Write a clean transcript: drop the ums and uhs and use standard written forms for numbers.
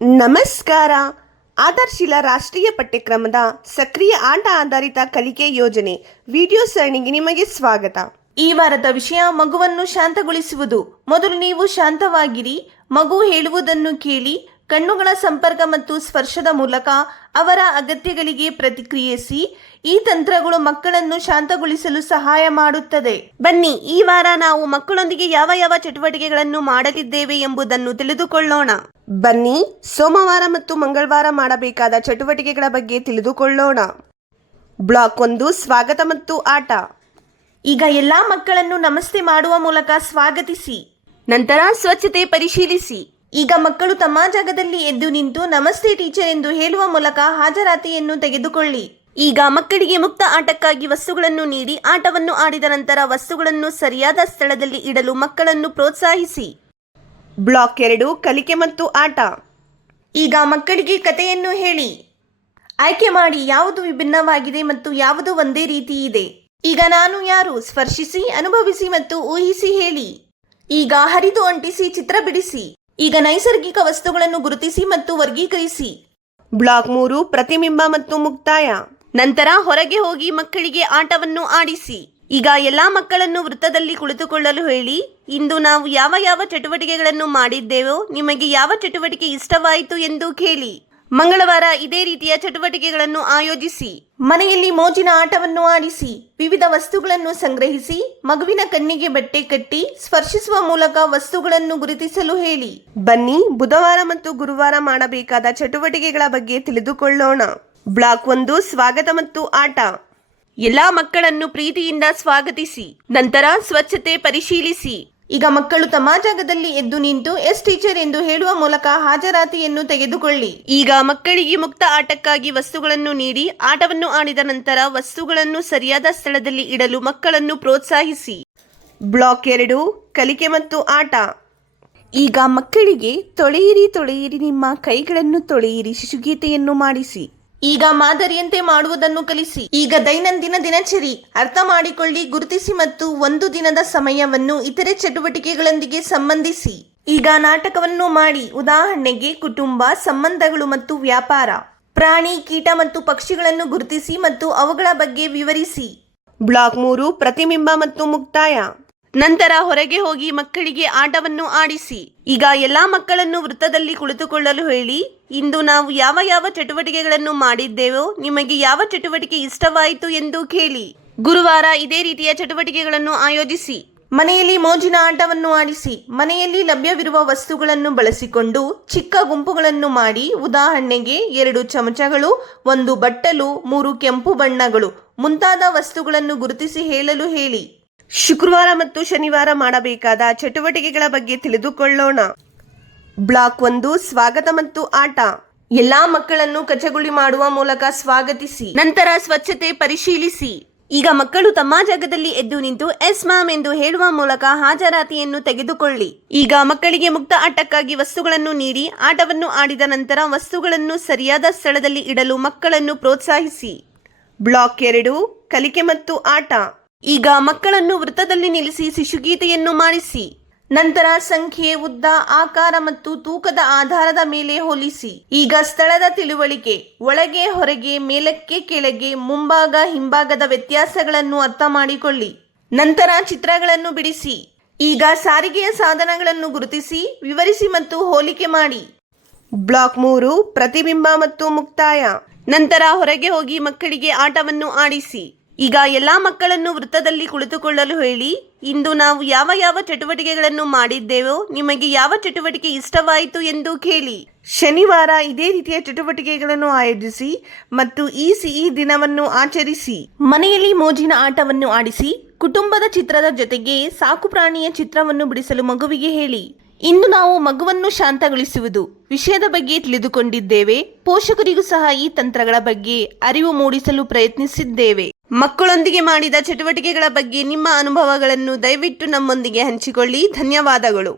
ನಮಸ್ಕಾರ. ಆಧಾರ್ಶೀಲ ರಾಷ್ಟ್ರೀಯ ಪಠ್ಯಕ್ರಮದ ಸಕ್ರಿಯ ಆಟ ಆಧಾರಿತ ಕಲಿಕೆ ಯೋಜನೆ ವಿಡಿಯೋ ಸರಣಿಗೆ ನಿಮಗೆ ಸ್ವಾಗತ. ಈ ವಾರದ ವಿಷಯ ಮಗುವನ್ನು ಶಾಂತಗೊಳಿಸುವುದು. ಮೊದಲು ನೀವು ಶಾಂತವಾಗಿರಿ. ಮಗು ಹೇಳುವುದನ್ನು ಕೇಳಿ. ಕಣ್ಣುಗಳ ಸಂಪರ್ಕ ಮತ್ತು ಸ್ಪರ್ಶದ ಮೂಲಕ ಅವರ ಅಗತ್ಯಗಳಿಗೆ ಪ್ರತಿಕ್ರಿಯಿಸಿ. ಈ ತಂತ್ರಗಳು ಮಕ್ಕಳನ್ನು ಶಾಂತಗೊಳಿಸಲು ಸಹಾಯ ಮಾಡುತ್ತದೆ. ಬನ್ನಿ, ಈ ವಾರ ನಾವು ಮಕ್ಕಳೊಂದಿಗೆ ಯಾವ ಯಾವ ಚಟುವಟಿಕೆಗಳನ್ನು ಮಾಡಲಿದ್ದೇವೆ ಎಂಬುದನ್ನು ತಿಳಿದುಕೊಳ್ಳೋಣ. ಬನ್ನಿ, ಸೋಮವಾರ ಮತ್ತು ಮಂಗಳವಾರ ಮಾಡಬೇಕಾದ ಚಟುವಟಿಕೆಗಳ ಬಗ್ಗೆ ತಿಳಿದುಕೊಳ್ಳೋಣ. ಬ್ಲಾಕ್ 1, ಸ್ವಾಗತ ಮತ್ತು ಆಟ. ಈಗ ಎಲ್ಲಾ ಮಕ್ಕಳನ್ನು ನಮಸ್ತೆ ಮಾಡುವ ಮೂಲಕ ಸ್ವಾಗತಿಸಿ. ನಂತರ ಸ್ವಚ್ಛತೆ ಪರಿಶೀಲಿಸಿ. ಈಗ ಮಕ್ಕಳು ತಮ್ಮ ಜಾಗದಲ್ಲಿ ಎದ್ದು ನಿಂತು ನಮಸ್ತೆ ಟೀಚರ್ ಎಂದು ಹೇಳುವ ಮೂಲಕ ಹಾಜರಾತಿಯನ್ನು ತೆಗೆದುಕೊಳ್ಳಿ. ಈಗ ಮಕ್ಕಳಿಗೆ ಮುಕ್ತ ಆಟಕ್ಕಾಗಿ ವಸ್ತುಗಳನ್ನು ನೀಡಿ ಆಟವನ್ನು ಆಡಿದ ನಂತರ ವಸ್ತುಗಳನ್ನು ಸರಿಯಾದ ಸ್ಥಳದಲ್ಲಿ ಇಡಲು ಮಕ್ಕಳನ್ನು ಪ್ರೋತ್ಸಾಹಿಸಿ. ಬ್ಲಾಕ್ 2, ಕಲಿಕೆ ಮತ್ತು ಆಟ. ಈಗ ಮಕ್ಕಳಿಗೆ ಕಥೆಯನ್ನು ಹೇಳಿ. ಆಯ್ಕೆ ಮಾಡಿ ಯಾವುದು ವಿಭಿನ್ನವಾಗಿದೆ ಮತ್ತು ಯಾವುದು ಒಂದೇ ರೀತಿ ಇದೆ. ಈಗ ನಾನು ಯಾರು, ಸ್ಪರ್ಶಿಸಿ, ಅನುಭವಿಸಿ ಮತ್ತು ಊಹಿಸಿ ಹೇಳಿ. ಈಗ ಹರಿದು ಅಂಟಿಸಿ ಚಿತ್ರ ಬಿಡಿಸಿ. ಈಗ ನೈಸರ್ಗಿಕ ವಸ್ತುಗಳನ್ನು ಗುರುತಿಸಿ ಮತ್ತು ವರ್ಗೀಕರಿಸಿ. ಬ್ಲಾಕ್ 3, ಪ್ರತಿಬಿಂಬ ಮತ್ತು ಮುಕ್ತಾಯ. ನಂತರ ಹೊರಗೆ ಹೋಗಿ ಮಕ್ಕಳಿಗೆ ಆಟವನ್ನು ಆಡಿಸಿ. ಈಗ ಎಲ್ಲಾ ಮಕ್ಕಳನ್ನು ವೃತ್ತದಲ್ಲಿ ಕುಳಿತುಕೊಳ್ಳಲು ಹೇಳಿ. ಇಂದು ನಾವು ಯಾವ ಯಾವ ಚಟುವಟಿಕೆಗಳನ್ನು ಮಾಡಿದ್ದೇವೋ, ನಿಮಗೆ ಯಾವ ಚಟುವಟಿಕೆ ಇಷ್ಟವಾಯಿತು ಎಂದು ಕೇಳಿ. ಮಂಗಳವಾರ ಇದೇ ರೀತಿಯ ಚಟುವಟಿಕೆಗಳನ್ನು ಆಯೋಜಿಸಿ. ಮನೆಯಲ್ಲಿ ಮೋಜಿನ ಆಟವನ್ನು ಆಡಿಸಿ. ವಿವಿಧ ವಸ್ತುಗಳನ್ನು ಸಂಗ್ರಹಿಸಿ. ಮಗುವಿನ ಕಣ್ಣಿಗೆ ಬಟ್ಟೆ ಕಟ್ಟಿ ಸ್ಪರ್ಶಿಸುವ ಮೂಲಕ ವಸ್ತುಗಳನ್ನು ಗುರುತಿಸಲು ಹೇಳಿ. ಬನ್ನಿ, ಬುಧವಾರ ಮತ್ತು ಗುರುವಾರ ಮಾಡಬೇಕಾದ ಚಟುವಟಿಕೆಗಳ ಬಗ್ಗೆ ತಿಳಿದುಕೊಳ್ಳೋಣ. ಬ್ಲಾಕ್ 1, ಸ್ವಾಗತ ಮತ್ತು ಆಟ. ಎಲ್ಲಾ ಮಕ್ಕಳನ್ನು ಪ್ರೀತಿಯಿಂದ ಸ್ವಾಗತಿಸಿ. ನಂತರ ಸ್ವಚ್ಛತೆ ಪರಿಶೀಲಿಸಿ. ಈಗ ಮಕ್ಕಳು ತಮ್ಮ ಜಾಗದಲ್ಲಿ ಎದ್ದು ನಿಂತು ಎಸ್ ಟೀಚರ್ ಎಂದು ಹೇಳುವ ಮೂಲಕ ಹಾಜರಾತಿಯನ್ನು ತೆಗೆದುಕೊಳ್ಳಿ. ಈಗ ಮಕ್ಕಳಿಗೆ ಮುಕ್ತ ಆಟಕ್ಕಾಗಿ ವಸ್ತುಗಳನ್ನು ನೀಡಿ ಆಟವನ್ನು ಆಡಿದ ನಂತರ ವಸ್ತುಗಳನ್ನು ಸರಿಯಾದ ಸ್ಥಳದಲ್ಲಿ ಇಡಲು ಮಕ್ಕಳನ್ನು ಪ್ರೋತ್ಸಾಹಿಸಿ. ಬ್ಲಾಕ್ 2, ಕಲಿಕೆ ಮತ್ತು ಆಟ. ಈಗ ಮಕ್ಕಳಿಗೆ ತೊಳೆಯಿರಿ ನಿಮ್ಮ ಕೈಗಳನ್ನು ತೊಳೆಯಿರಿ ಶಿಶುಗೀತೆಯನ್ನು ಮಾಡಿಸಿ. ಈಗ ಮಾದರಿಯಂತೆ ಮಾಡುವುದನ್ನು ಕಲಿಸಿ. ಈಗ ದೈನಂದಿನ ದಿನಚರಿ ಅರ್ಥ ಮಾಡಿಕೊಳ್ಳಿ, ಗುರುತಿಸಿ ಮತ್ತು ಒಂದು ದಿನದ ಸಮಯವನ್ನು ಇತರೆ ಚಟುವಟಿಕೆಗಳೊಂದಿಗೆ ಸಂಬಂಧಿಸಿ. ಈಗ ನಾಟಕವನ್ನು ಮಾಡಿ. ಉದಾಹರಣೆಗೆ ಕುಟುಂಬ, ಸಂಬಂಧಗಳು ಮತ್ತು ವ್ಯಾಪಾರ. ಪ್ರಾಣಿ, ಕೀಟ ಮತ್ತು ಪಕ್ಷಿಗಳನ್ನು ಗುರುತಿಸಿ ಮತ್ತು ಅವುಗಳ ಬಗ್ಗೆ ವಿವರಿಸಿ. ಬ್ಲಾಕ್ 3, ಪ್ರತಿಬಿಂಬ ಮತ್ತು ಮುಕ್ತಾಯ. ನಂತರ ಹೊರಗೆ ಹೋಗಿ ಮಕ್ಕಳಿಗೆ ಆಟವನ್ನು ಆಡಿಸಿ. ಈಗ ಎಲ್ಲಾ ಮಕ್ಕಳನ್ನು ವೃತ್ತದಲ್ಲಿ ಕುಳಿತುಕೊಳ್ಳಲು ಹೇಳಿ. ಇಂದು ನಾವು ಯಾವ ಯಾವ ಚಟುವಟಿಕೆಗಳನ್ನು ಮಾಡಿದ್ದೇವೋ, ನಿಮಗೆ ಯಾವ ಚಟುವಟಿಕೆ ಇಷ್ಟವಾಯಿತು ಎಂದು ಕೇಳಿ. ಗುರುವಾರ ಇದೇ ರೀತಿಯ ಚಟುವಟಿಕೆಗಳನ್ನು ಆಯೋಜಿಸಿ. ಮನೆಯಲ್ಲಿ ಮೋಜಿನ ಆಟವನ್ನು ಆಡಿಸಿ. ಮನೆಯಲ್ಲಿ ಲಭ್ಯವಿರುವ ವಸ್ತುಗಳನ್ನು ಬಳಸಿಕೊಂಡು ಚಿಕ್ಕ ಗುಂಪುಗಳನ್ನು ಮಾಡಿ. ಉದಾಹರಣೆಗೆ 2 ಚಮಚಗಳು, 1 ಬಟ್ಟಲು, 3 ಕೆಂಪು ಬಣ್ಣಗಳು ಮುಂತಾದ ವಸ್ತುಗಳನ್ನು ಗುರುತಿಸಿ ಹೇಳಲು ಹೇಳಿ. ಶುಕ್ರವಾರ ಮತ್ತು ಶನಿವಾರ ಮಾಡಬೇಕಾದ ಚಟುವಟಿಕೆಗಳ ಬಗ್ಗೆ ತಿಳಿದುಕೊಳ್ಳೋಣ. ಬ್ಲಾಕ್ 1, ಸ್ವಾಗತ ಮತ್ತು ಆಟ. ಎಲ್ಲಾ ಮಕ್ಕಳನ್ನು ಕಚಗುಳಿ ಮಾಡುವ ಮೂಲಕ ಸ್ವಾಗತಿಸಿ. ನಂತರ ಸ್ವಚ್ಛತೆ ಪರಿಶೀಲಿಸಿ. ಈಗ ಮಕ್ಕಳು ತಮ್ಮ ಜಾಗದಲ್ಲಿ ಎದ್ದು ನಿಂತು ಎಸ್ ಮ್ಯಾಮ್ ಎಂದು ಹೇಳುವ ಮೂಲಕ ಹಾಜರಾತಿಯನ್ನು ತೆಗೆದುಕೊಳ್ಳಿ. ಈಗ ಮಕ್ಕಳಿಗೆ ಮುಕ್ತ ಆಟಕ್ಕಾಗಿ ವಸ್ತುಗಳನ್ನು ನೀಡಿ ಆಟವನ್ನು ಆಡಿದ ನಂತರ ವಸ್ತುಗಳನ್ನು ಸರಿಯಾದ ಸ್ಥಳದಲ್ಲಿ ಇಡಲು ಮಕ್ಕಳನ್ನು ಪ್ರೋತ್ಸಾಹಿಸಿ. ಬ್ಲಾಕ್ 2, ಕಲಿಕೆ ಮತ್ತು ಆಟ. ಈಗ ಮಕ್ಕಳನ್ನು ವೃತ್ತದಲ್ಲಿ ನಿಲ್ಲಿಸಿ ಶಿಶುಗೀತೆಯನ್ನು ಮಾಡಿಸಿ. ನಂತರ ಸಂಖ್ಯೆ, ಉದ್ದ, ಆಕಾರ ಮತ್ತು ತೂಕದ ಆಧಾರದ ಮೇಲೆ ಹೋಲಿಸಿ. ಈಗ ಸ್ಥಳದ ತಿಳುವಳಿಕೆ. ಒಳಗೆ, ಹೊರಗೆ, ಮೇಲಕ್ಕೆ, ಕೆಳಗೆ, ಮುಂಭಾಗ, ಹಿಂಭಾಗದ ವ್ಯತ್ಯಾಸಗಳನ್ನು ಅರ್ಥ ಮಾಡಿಕೊಳ್ಳಿ. ನಂತರ ಚಿತ್ರಗಳನ್ನು ಬಿಡಿಸಿ. ಈಗ ಸಾರಿಗೆಯ ಸಾಧನಗಳನ್ನು ಗುರುತಿಸಿ, ವಿವರಿಸಿ ಮತ್ತು ಹೋಲಿಕೆ ಮಾಡಿ. ಬ್ಲಾಕ್ 3, ಪ್ರತಿಬಿಂಬ ಮತ್ತು ಮುಕ್ತಾಯ. ನಂತರ ಹೊರಗೆ ಹೋಗಿ ಮಕ್ಕಳಿಗೆ ಆಟವನ್ನು ಆಡಿಸಿ. ಈಗ ಎಲ್ಲಾ ಮಕ್ಕಳನ್ನು ವೃತ್ತದಲ್ಲಿ ಕುಳಿತುಕೊಳ್ಳಲು ಹೇಳಿ. ಇಂದು ನಾವು ಯಾವ ಯಾವ ಚಟುವಟಿಕೆಗಳನ್ನು ಮಾಡಿದ್ದೇವೋ, ನಿಮಗೆ ಯಾವ ಚಟುವಟಿಕೆ ಇಷ್ಟವಾಯಿತು ಎಂದು ಕೇಳಿ. ಶನಿವಾರ ಇದೇ ರೀತಿಯ ಚಟುವಟಿಕೆಗಳನ್ನು ಆಯೋಜಿಸಿ ಮತ್ತು ಈ ಸಿಹಿ ದಿನವನ್ನು ಆಚರಿಸಿ. ಮನೆಯಲ್ಲಿ ಮೋಜಿನ ಆಟವನ್ನು ಆಡಿಸಿ. ಕುಟುಂಬದ ಚಿತ್ರದ ಜೊತೆಗೆ ಸಾಕು ಪ್ರಾಣಿಯ ಚಿತ್ರವನ್ನು ಬಿಡಿಸಲು ಮಗುವಿಗೆ ಹೇಳಿ. ಇಂದು ನಾವು ಮಗುವನ್ನು ಶಾಂತಗೊಳಿಸುವುದು ವಿಷಯದ ಬಗ್ಗೆ ತಿಳಿದುಕೊಂಡಿದ್ದೇವೆ. ಪೋಷಕರಿಗೂ ಸಹ ಈ ತಂತ್ರಗಳ ಬಗ್ಗೆ ಅರಿವು ಮೂಡಿಸಲು ಪ್ರಯತ್ನಿಸಿದ್ದೇವೆ. ಮಕ್ಕಳೊಂದಿಗೆ ಮಾಡಿದ ಚಟುವಟಿಕೆಗಳ ಬಗ್ಗೆ ನಿಮ್ಮ ಅನುಭವಗಳನ್ನು ದಯವಿಟ್ಟು ನಮ್ಮೊಂದಿಗೆ ಹಂಚಿಕೊಳ್ಳಿ. ಧನ್ಯವಾದಗಳು.